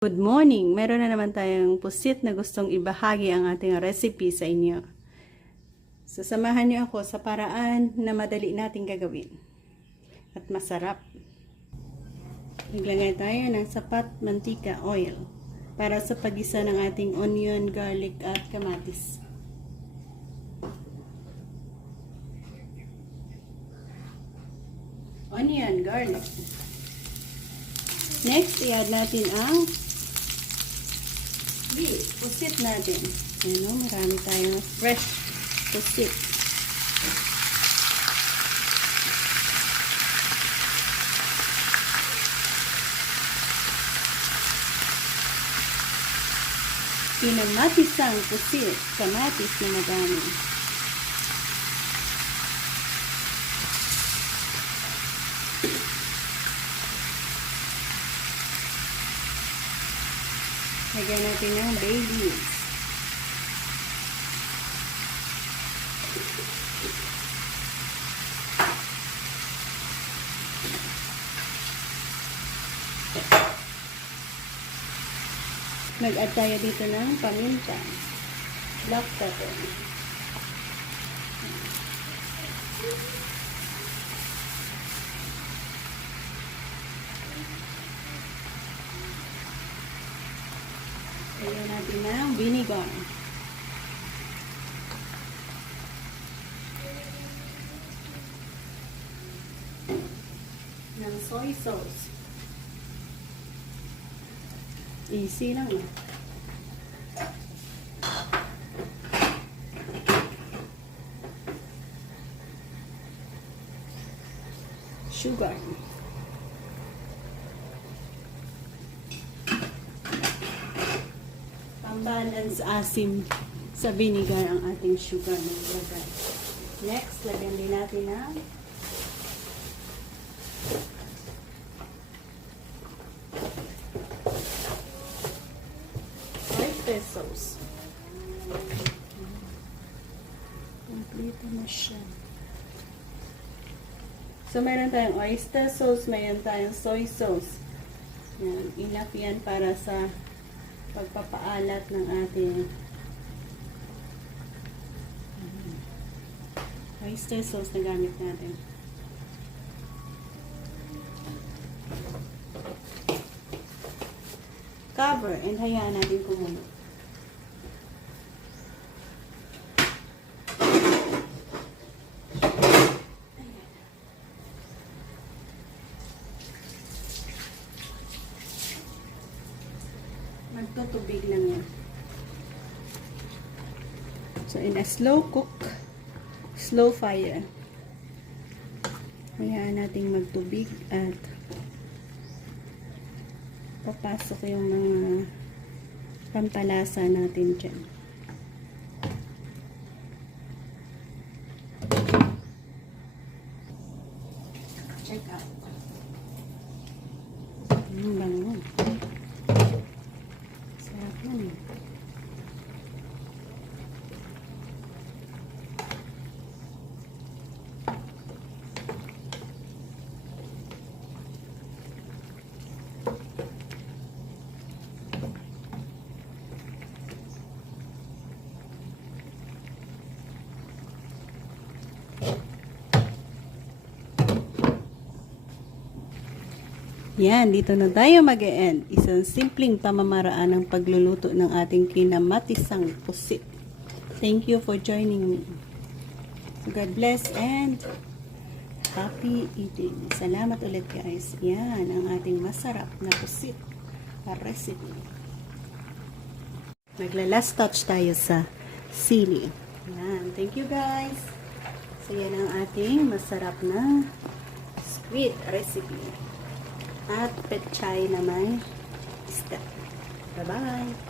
Good morning! Meron na naman tayong pusit na gustong ibahagi ang ating recipe sa inyo. Sasamahan niyo ako sa paraan na madali nating gagawin at masarap. Naglagay tayo ng sapat mantika oil para sa pagisa ng ating onion, garlic at kamatis. Onion, garlic. Next, i-add natin ang pusit natin. Ayan o, marami tayong fresh pusit. Pinamatisang pusit, kamatis na madami. Lagyan natin ng bay leaves. Mag-add tayo dito ng paminta, black pepper. Lagyan natin ng vinegar. Ng soy sauce. Easy lang eh. Sugar. Pambalance asim sa vinegar ang ating sugar na ilagay. Next, lagyan din natin ng oyster sauce. Complete na siya. So, meron tayong oyster sauce, meron tayong soy sauce. Yan, enough yan para sa pagpapaalat ng ating oyster sauce na gamit natin. Cover and hayaan natin kumulo. Magtutubig lang yan. So, in a slow cook, slow fire, hayaan natin magtubig at papasok yung mga pampalasa natin dyan. Check out. Bango. Sarap yan eh. Yan, dito na tayo mag-e-end. Isang simpleng pamamaraan ng pagluluto ng ating kinamatisang pusit. Thank you for joining me. God bless and happy eating. Salamat ulit guys. Yan, ang ating masarap na pusit recipe. Magla-last touch tayo sa sili. Yan, thank you guys. So yan ang ating masarap na squid recipe. At pechay na may isda. Bye-bye!